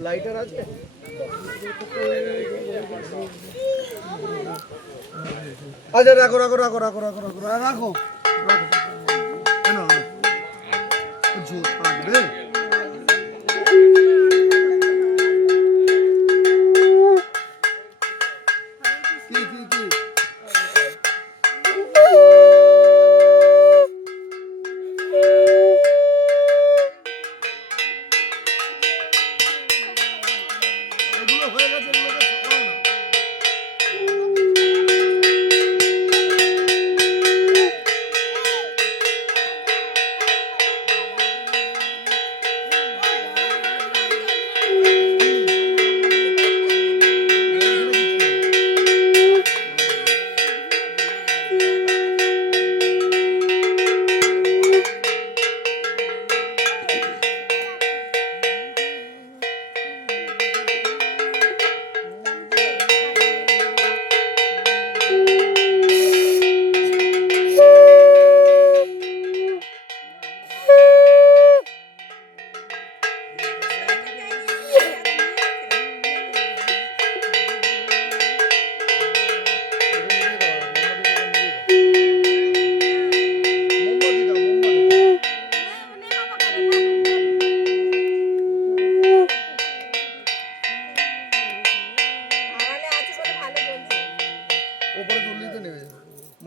Lighter আছে আচ্ছা রাখো রাখো রাখো রাখো রাখো রাখো রাখো জোর থাকবে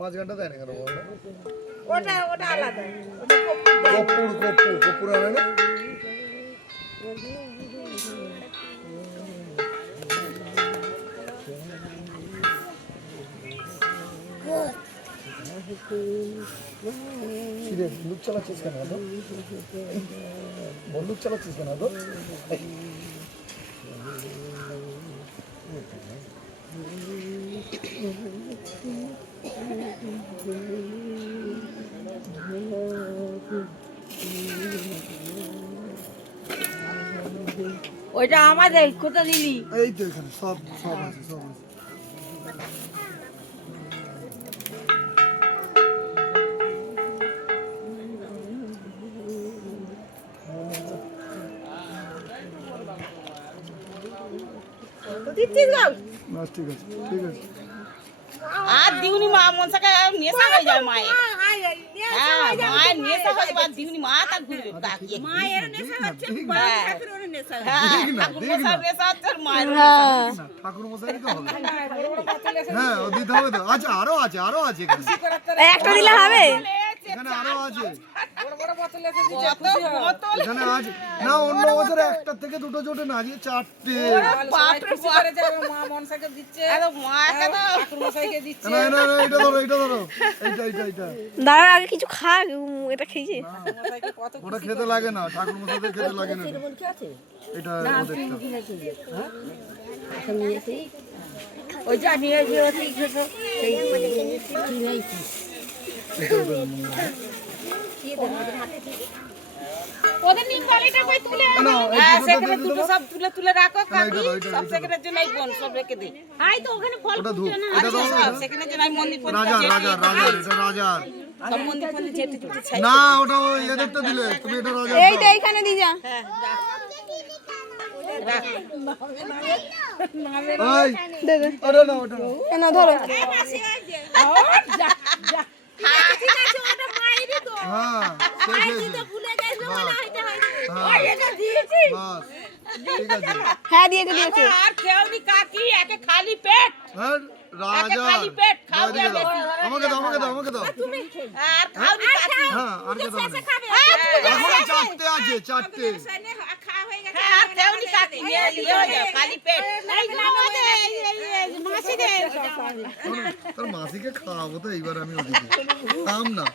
মাঝখানটা দেয় না কেন ওটা ওটা আলাদা কপুর কপুর কপুর আনে না বন্দুক চালাচ্ছিস কেন তো বন্দুক চালাচ্ছিস কেন তো ওইটা আমাদের কোথা দিলি এই তো এখানে সব সব আছে সব আছে দিচ্ছিস গাও না ঠিক আছে ঠিক আছে আর দিউনি মা মনসাকে নেশা হয়ে যায় মায়ের হ্যাঁ মায়ের নেশা হয়ে যায় দিউনি মা তা ঘুরবে তাকিয়ে মায়ের নেশা হচ্ছে ঠাকুরের নেশা ঠাকুরের নেশা হচ্ছে মায়ের নেশা ঠাকুর মশাই তো হবে হ্যাঁ ও দিতে হবে তো আচ্ছা আরো আছে একটা দিলে হবে এখানে আরো আছে বড় বড় বোতল এসে দিচ্ছে খুশি বোতল এখানে আছে না অন্য বছর একটা থেকে দুটো জোটে না দিয়ে চারটে বাপরে বাপরে যাবে মা মনসাকে দিচ্ছে আরে মাকে দাও ঠাকুর মশাইকে দিচ্ছে না না না এটা ধরো এইটা দাঁড়া আগে কিছু খা এটা খেয়েছি ওটা খেতে লাগে না ঠাকুর মশাইদের খেতে লাগে না এটা ওই যা নিয়ে গিয়ে ঠিক খেতো সেই ওদের নিম বালিটা কই তুলে সেখানে দুটো সব তুলে রাখো কাকি সব সেখানের জন্য এই বন সব রেখে দে আই তো ওখানে ফল ফুটছে না আচ্ছা সেখানের জন্য আমি মন্দির পড়তে রাজা সব মন্দির ফন্দির যেতে চাই না ওটা এদেরটা দিলে তুমি এটা রাজা এইটা এইখানে দি যা হ্যাঁ এই দে দে আরে না ওটা না ধরো যা যা ঠিক আছে ওটা মাইরি তো হ্যাঁ মাইরি তো ভুলে গেছো বলে হইতে ওই এটা দিয়েছি বাস ঠিক আছে হ্যাঁ দিয়েছে আর খেওনি কাকি একে খালি পেট হ্যাঁ রাজা খালি পেট খাও আমাকে দাও তুমি আর খাওনি কাকি হ্যাঁ আর কে দাও এখন চারটে খাওয়া হয়ে গেছে আর খেওনি কাকি নিয়ে যাও খালি পেট মাসি দে তোর মাসিকে খাওয়াবো তো এইবার আমি ওদিকে কাম না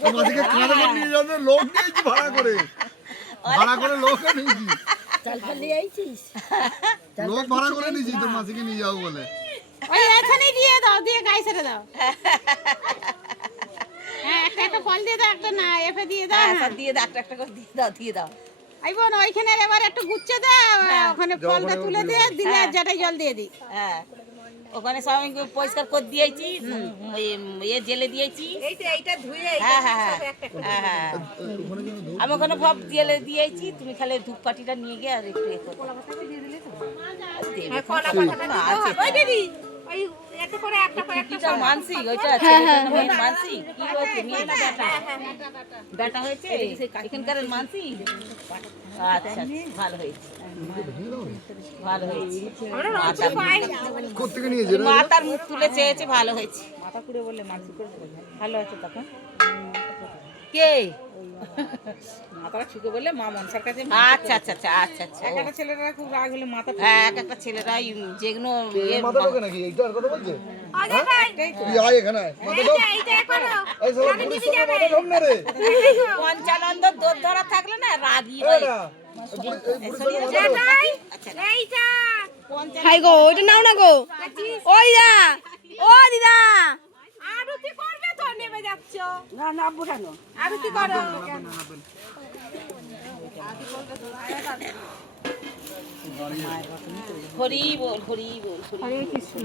তোর মাসিকে কাঁধে করে নিয়ে যাবে লোক নিয়েছি ভাড়া করে লোক নিয়েছি লোক ভাড়া করে নিয়েছি তোর মাসিকে নিয়ে যাবো বলে ওই এখানেই দিয়ে দাও দিয়ে গাই ছেড়ে দাও হ্যাঁ একটা ফল দিয়ে দাও, একটা না এফে দিয়ে দাও। হ্যাঁ, সব দিয়ে দাও, একটা একটা করে দিয়ে দাও। এই বোন ওইখানে এবার একটু গুচ্ছে দাও, ওখানে ফলটা তুলে দিয়ে দিলে জাটাই জল দিয়ে দিই। হ্যাঁ, ওখানে সব আমি পরিষ্কার করে দিয়েছি, জেলে দিয়েছি। হ্যাঁ হ্যাঁ হ্যাঁ হ্যাঁ হ্যাঁ, ওখানে যেন ধূপ আমি ওখানে সব জেলে দিয়েছি, তুমি খালি ধূপকাঠিটা নিয়ে গিয়ে আর একটু মানসি ওইটা মানসি কি হয়েছে মেয়ে না বেটা হয়েছে এখানকার মানসি। আচ্ছা ভালো হয়েছে ভালো হয়েছে। কোত্থেকে নিয়েছে রে? মাতার মুখ তুলে চেয়েছে, ভালো হয়েছে। মাথা কুড়ে বললে মানসি করে ভালো আছে তখন কে মাথাটা ছুকে বললে মা মনসার কাছে আচ্ছা আচ্ছা আচ্ছা আচ্ছা আচ্ছা একটা ছেলেরা খুব রাগ হলে মাথা হ্যাঁ, এক একটা ছেলেরা যেগুলো এই মাথা ঢোকে নাকি? এইটার কথা বলছে? তুই আয় এখানে আয়। মাথা ঢোক। এই শালা পুরুষ সঙ্গে মাথা ঢোক না রে। পঞ্চানন্দ দোর ধরা থাকলে না রাগি হয়। এই না, এই পুরুষ সঙ্গে মাথা ঢোক। হাই গো ওইটা নাও না গো। ও দিদা, ও দিদা, হরি বল হরি বল হরি কৃষ্ণ।